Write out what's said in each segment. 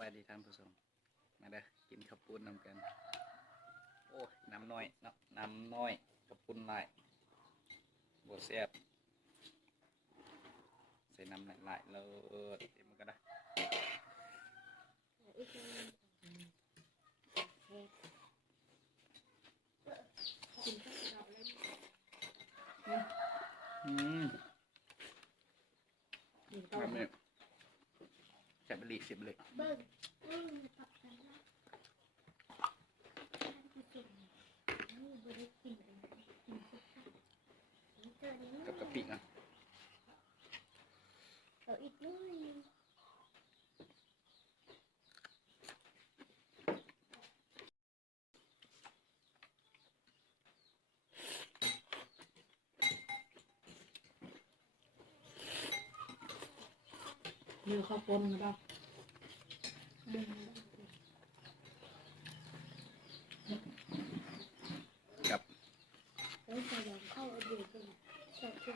บายดีท่านผู้ชมมาเด้อกินข้าวปุ้นนำกันโอ้ยน้ำน้อยเนาะน้ำน้อยข้าวปุ้นหลายบดแซ่บใส่น้ำหลายๆแล้วเต็มกันนะแบบนี้แซ่บเลยเสียบเลยกับกะปินะอีกด้วยเนื้อข้าวปุ้นนะบ้างกับแล้วจะลองเข้าเอาเดือดเลยสองตัว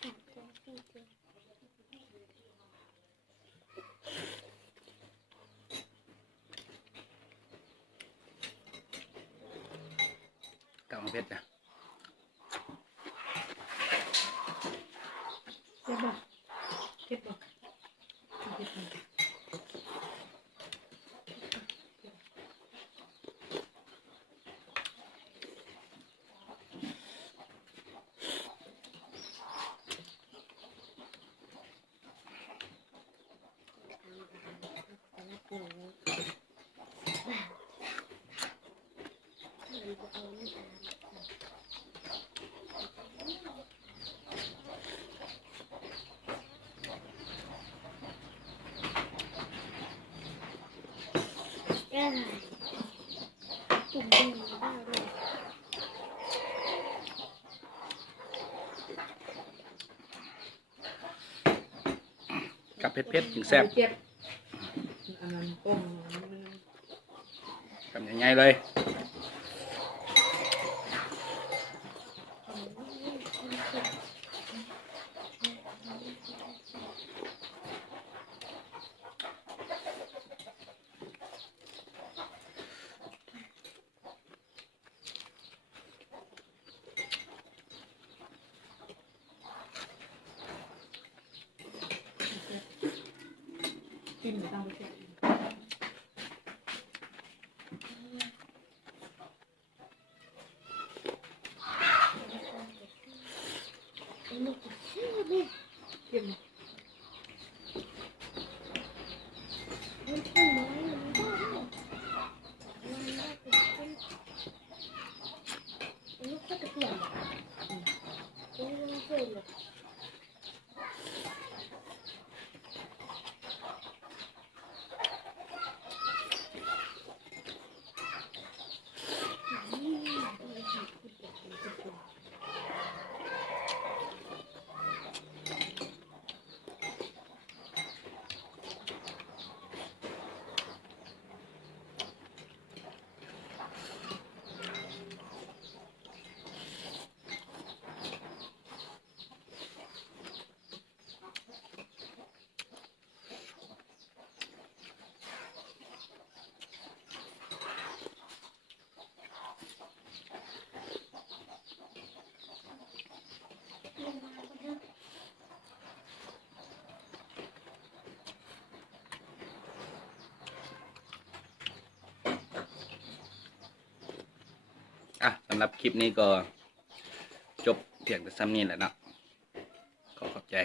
สามตัวสี่ตัวกับมะเพชรจ้ะเผ็ดบ่เผ็ดบ่เผ็ดบ่จุ่มดีบ้าเลย กับเผ็ดๆถึงแซ่บ เผ็ดอันนั้นต้ม กับใหญ่ๆเลยกินไม่ต้องไปเผ็ดลูกเชื่อเลย เค็ม มันใช่ไหมมันได้มันได้เป็นลูกก็ตะเกียบมันเชื่อเลยสำหรับคลิปนี้ก็จบเพียงแต่ซ้ำนี้แหละเนาะขอขอบใจ